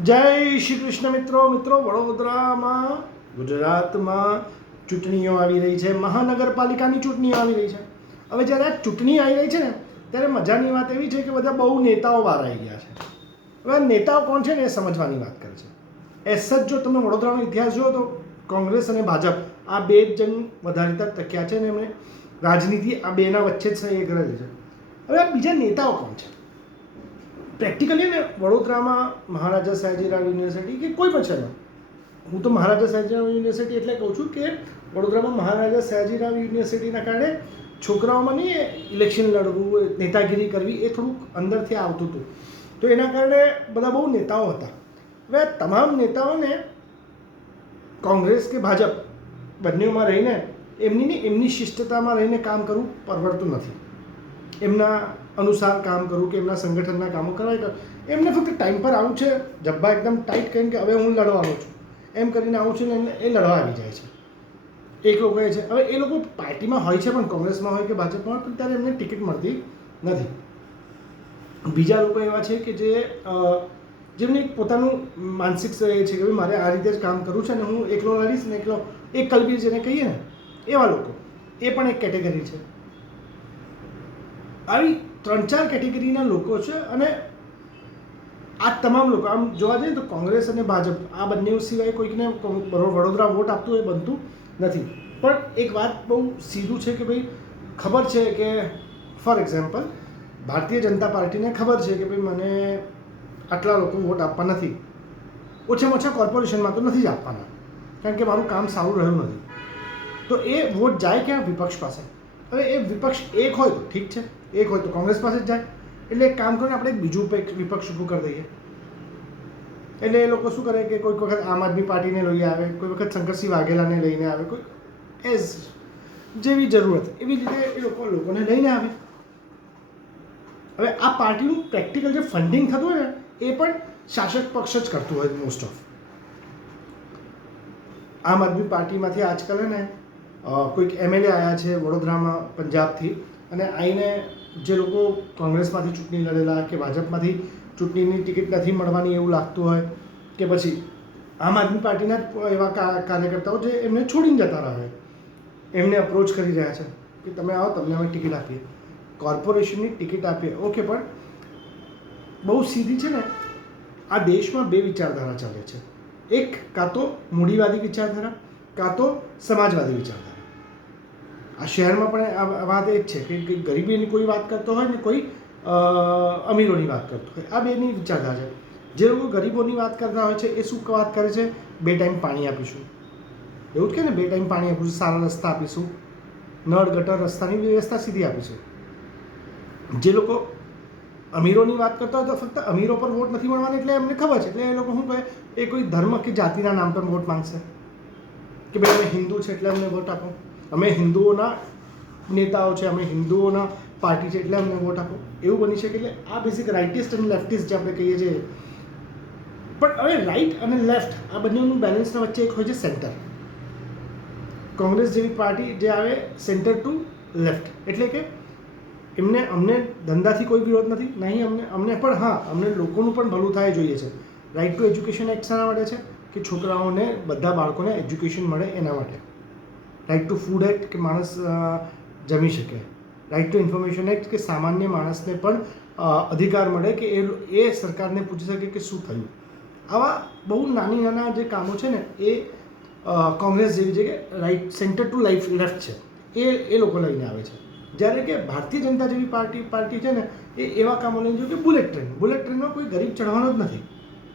જય શ્રી કૃષ્ણ મિત્રો મિત્રો, વડોદરામાં ગુજરાતમાં ચૂંટણીઓ આવી રહી છે, મહાનગરપાલિકાની ચૂંટણીઓ આવી રહી છે. હવે જ્યારે આ ચૂંટણી આવી રહી છે ને, ત્યારે મજાની વાત એવી છે કે બધા બહુ નેતાઓ બહાર ગયા છે. હવે નેતાઓ કોણ છે ને એ સમજવાની વાત કરે છે. એસ જ જો તમે વડોદરાનો ઇતિહાસ જુઓ તો કોંગ્રેસ અને ભાજપ આ બે જણ વધારે તક ટક્યા છે ને એમણે. રાજનીતિ આ બેના વચ્ચે જ સહી કરેલી છે. હવે આ બીજા નેતાઓ કોણ છે? પ્રેક્ટિકલી ને વડોદરામાં મહારાજા સયાજીરાવ યુનિવર્સિટી કે કોઈ પણ છે ને હું તો મહારાજા સયાજીરાવ યુનિવર્સિટી એટલે કહું છું કે વડોદરામાં મહારાજા સયાજીરાવ યુનિવર્સિટીના કારણે છોકરાઓમાં નહીં ઇલેક્શન લડવું નેતાગીરી કરવી એ થોડુંક અંદરથી આવતું હતું તો એના કારણે બધા બહુ નેતાઓ હતા હવે આ તમામ નેતાઓને કોંગ્રેસ કે ભાજપ બંનેમાં રહીને એમની ને એમની શિષ્ટતામાં રહીને કામ કરવું પરવડતું નથી એમના અનુસાર કામ કરવું કે એમના સંગઠનના કામો કરવા કર. એમને ફક્ત ટાઈમ પર આવું છે. જબ્બા એકદમ ટાઈટ કરીને કે હવે હું લડવાનો છું. એમ કરીને આવું છું ને એ લડવા આવી જાય છે. એક લોકો છે, હવે એ લોકો પાર્ટીમાં હોય છે પણ કોંગ્રેસમાં હોય કે ભાજપમાં હોય પણ ત્યારે એમને ટિકિટ મળતી નથી. બીજા લોકો એવા છે કે જે જેમને એક પોતાનું માનસિક એ છે કે મારે આ રીતે જ કામ કરવું છે અને હું એકલો લડીશ ને એકલો એક કલ્પી જેને કહીએ ને, એવા લોકો. એ પણ એક કેટેગરી છે. આવી ત્રણ ચાર કેટેગરીના લોકો છે અને આ તમામ લોકો, આમ જોવા જઈએ તો કોંગ્રેસ અને ભાજપ, આ બંને સિવાય કોઈકને વડોદરા વોટ આપતું એ બનતું નથી. પણ એક વાત બહુ સીધું છે કે ભાઈ, ખબર છે કે, ફોર એક્ઝામ્પલ, ભારતીય જનતા પાર્ટીને ખબર છે કે ભાઈ, મને આટલા લોકો વોટ આપવા નથી. ઓછામાં ઓછા કોર્પોરેશનમાં તો નથી જ આપવાના. કારણ કે મારું કામ સારું રહ્યું નથી. તો એ વોટ જાય ક્યાં? વિપક્ષ પાસે. હવે એ વિપક્ષ એક હોય તો ઠીક છે. એક હોય તો કોંગ્રેસ પાસે જ જાય. એટલે એક કામ કરીને આપણે એક બીજું વિપક્ષ ઊભું કરી દઈએ. એટલે એ લોકો શું કરે કે કોઈક વખત આમ આદમી પાર્ટીને લઈ આવે, કોઈ વખત શંકરસિંહ વાઘેલાને લઈને આવે, કોઈ એઝ જેવી જરૂરત. એવી રીતે એ લોકો લોકોને લઈને આવે. હવે આ પાર્ટીનું પ્રેક્ટિકલ જે ફંડિંગ થતું હોય ને, એ પણ શાસક પક્ષ જ કરતું હોય મોસ્ટ ઓફ આમ આદમી પાર્ટીમાંથી આજકાલ ને કોઈક એમએલએ આવ્યા છે વડોદરામાં, પંજાબથી, અને આવીને જે લોકો કોંગ્રેસમાંથી ચૂંટણી લડેલા કે ભાજપમાંથી ચૂંટણીની ટિકિટ નથી મળવાની એવું લાગતું હોય કે પછી આમ આદમી પાર્ટીના જ એવા કાર્યકર્તાઓ જે એમને છોડીને જતા રહે એમને અપ્રોચ કરી રહ્યા છે કે તમે આવો, તમને અમે ટિકિટ આપીએ. કોર્પોરેશનની ટિકિટ આપીએ. ઓકે, પણ બહુ સીધી છે ને, આ દેશમાં બે વિચારધારા ચાલે છે. એક કાં તો મૂડીવાદી વિચારધારા, કાં તો સમાજવાદી વિચારધારા. આ શહેરમાં પણ આ વાત એ જ છે કે ગરીબીની કોઈ વાત કરતો હોય ને કોઈ અમીરોની વાત કરતો હોય. આ બેની વિચારધારા છે. જે લોકો ગરીબોની વાત કરતા હોય છે એ શું વાત કરે છે? બે ટાઈમ પાણી આપીશું. એવું જ કે ને, બે ટાઈમ પાણી આપીશું, સારા રસ્તા આપીશું, નળ, ગટર, રસ્તાની વ્યવસ્થા સીધી આપીશું. જે લોકો અમીરોની વાત કરતા હોય તો ફક્ત અમીરો પર વોટ નથી મળવાની એટલે એમને ખબર છે. એટલે એ લોકો શું કહે? એ કોઈ ધર્મ કે જાતિના નામ પર વોટ માંગશે? કે ભાઈ અમે હિન્દુ છે એટલે અમને વોટ આપો. અમે હિન્દુઓના નેતાઓ છે, અમે હિન્દુઓના પાર્ટી છે, એટલે અમને વોટ આપો. એવું બની શકે એટલે આ બેસિક રાઇટિસ્ટ અને લેફ્ટિસ્ટ જે આપણે કહીએ છીએ. પણ હવે રાઈટ અને લેફ્ટ આ બંનેનું બેલેન્સના વચ્ચે એક હોય છે સેન્ટર કોંગ્રેસ જેવી પાર્ટી જે આવે સેન્ટર ટુ લેફ્ટ એટલે કે એમને, અમને ધંધાથી કોઈ વિરોધ નથી, નહીં, અમને અમને પણ હા, અમને લોકોનું પણ ભલું થાય જોઈએ છે. રાઇટ ટુ એજ્યુકેશન એક્ટ શાના માટે છે, કે છોકરાઓને, બધા બાળકોને એજ્યુકેશન મળે એના માટે. રાઇટ ટુ ફૂડ એક્ટ કે માણસ જમી શકે. રાઇટ ટુ ઇન્ફોર્મેશન એક્ટ કે સામાન્ય માણસને પણ અધિકાર મળે કે એ એ સરકારને પૂછી શકે કે શું થયું. આવા બહુ નાની નાના જે કામો છે ને, એ કોંગ્રેસ જેવી છે કે right centre to life left છે. એ એ લોકો લઈને આવે છે. જ્યારે કે ભારતીય જનતા જેવી પાર્ટી પાર્ટી છે ને, એ એવા કામો લઈને જોયું કે બુલેટ ટ્રેન બુલેટ ટ્રેનમાં કોઈ ગરીબ ચઢવાનો જ નથી.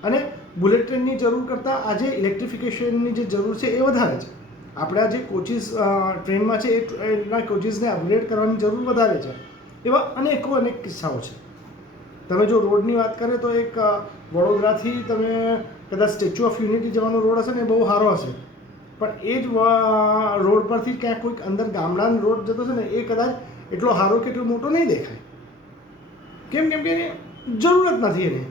અને બુલેટ ટ્રેનની જરૂર કરતાં આજે ઇલેક્ટ્રિફિકેશનની જે જરૂર છે એ વધારે છે. આપણા જે કોચિસ ટ્રેનમાં છે, એ ટ્રેનના કોચિસને અપગ્રેડ કરવાની જરૂર વધારે છે. એવા અનેકો અનેક કિસ્સાઓ છે. તમે જો રોડની વાત કરીએ તો એક વડોદરાથી તમે કદાચ સ્ટેચ્યુ ઓફ યુનિટી જવાનો રોડ હશે ને, એ બહુ સારો હશે. પણ એ જ રોડ પરથી ક્યાંક કોઈક અંદર ગામડાનો રોડ જતો છે ને, એ કદાચ એટલો સારો કે એટલો મોટો નહીં દેખાય. કેમ કેમ કે એને જરૂરત નથી એને.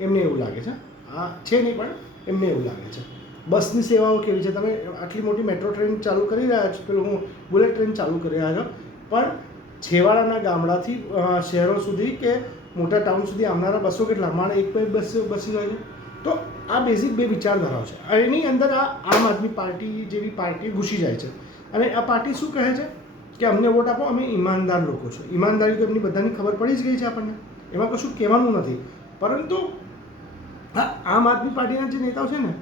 એમને એવું લાગે છે. હા, છે નહીં, પણ એમને એવું લાગે છે. બસની સેવાઓ કેવી છે? તમે આટલી મોટી મેટ્રો ટ્રેન ચાલુ કરી રહ્યા છો, પેલું હું બુલેટ ટ્રેન ચાલુ કરી રહ્યા છો. પણ છેવાડાના ગામડાથી શહેરો સુધી કે મોટા ટાઉન સુધી આવનારા બસો કેટલા? માણે એક બે બસ, બસી જાય છે. તો આ બેઝિક બે વિચારધારાઓ છે. એની અંદર આ આમ આદમી પાર્ટી જેવી પાર્ટી ઘૂસી જાય છે. અને આ પાર્ટી શું કહે છે? કે અમને વોટ આપો, અમે ઈમાનદાર લોકો છો. ઈમાનદારી તો એમની બધાની ખબર પડી જ ગઈ છે આપણને. એમાં કશું કહેવાનું નથી. પરંતુ આ આમ આદમી પાર્ટીના જે નેતાઓ છે ને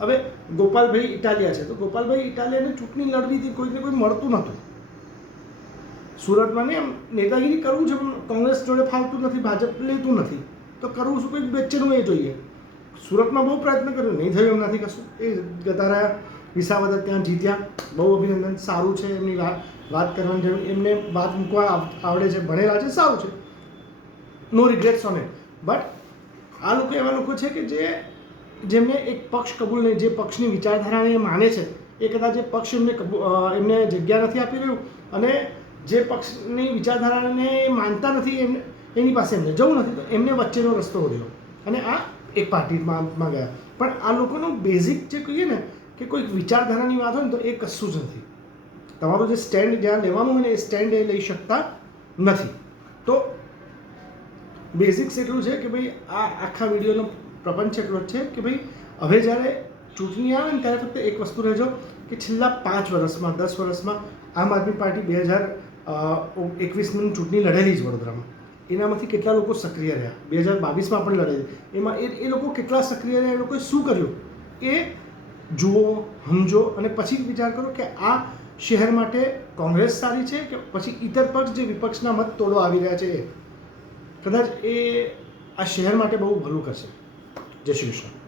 હવે ગોપાલભાઈ ઇટાલિયા છે. તો ગોપાલભાઈ ઇટાલિયાને ચૂંટણી લડવી હતી કોઈને કોઈ મળતું નહોતું. સુરતમાં ને એમ નેતાગીરી કરવું છે, પણ કોંગ્રેસ જોડે ફાવતું નથી, ભાજપ લેતું નથી. તો કરવું શું? કંઈક વચ્ચેનું એ જોઈએ. સુરતમાં બહુ પ્રયત્ન કર્યો, નહીં થયું એમ નથી કશું. એ ગતારા વિસાવદર ત્યાં જીત્યા. બહુ અભિનંદન, સારું છે એમની વાત વાત કરવાની જરૂર. એમને વાત મૂકવા આવડે છે, ભણેલા છે, સારું છે. No regrets on it but આ લોકો એવા લોકો છે કે જે જેમને એક પક્ષ કબૂલ નહીં જે પક્ષની વિચારધારાને એ માને છે, એ કદાચ એ પક્ષ એમને કબૂ- એમને જગ્યા નથી આપી રહ્યું અને જે પક્ષની વિચારધારાને એ માનતા નથી એમને એની પાસે એમને જવું નથી, તો એમને વચ્ચેનો રસ્તો રહ્યો અને આ એક પાર્ટીમાં ગયા. પણ આ લોકોનું બેઝિક જે કહીએ ને કે કોઈક વિચારધારાની વાત હોય ને તો એ કશું જ નથી. તમારું જે સ્ટેન્ડ જ્યાં લેવાનું હોય ને એ સ્ટેન્ડ એ લઈ શકતા નથી. તો બેઝિક્સ એટલું છે કે ભાઈ આ આખા વિડીયોનો પ્રપંચ એટલો જ છે કે ભાઈ, હવે જ્યારે ચૂંટણી આવે ને ત્યારે ફક્ત એક વસ્તુ રહેજો કે છેલ્લા પાંચ વર્ષમાં, દસ વર્ષમાં આમ આદમી પાર્ટી બે હજાર એકવીસની ચૂંટણી લડેલી જ વડોદરામાં. એનામાંથી કેટલા લોકો સક્રિય રહ્યા? બે હજાર બાવીસમાં પણ લડેલી. એમાં એ એ લોકો કેટલા સક્રિય રહ્યા? એ લોકોએ શું કર્યું? એ જુઓ, સમજો અને પછી વિચાર કરો કે આ શહેર માટે કોંગ્રેસ સારી છે કે પછી ઇતર પક્ષ જે વિપક્ષના મત તોડવા આવી રહ્યા છે એ? કદાચ એ આ શહેર માટે બહુ ભલું કરશે જય શ્રી કૃષ્ણ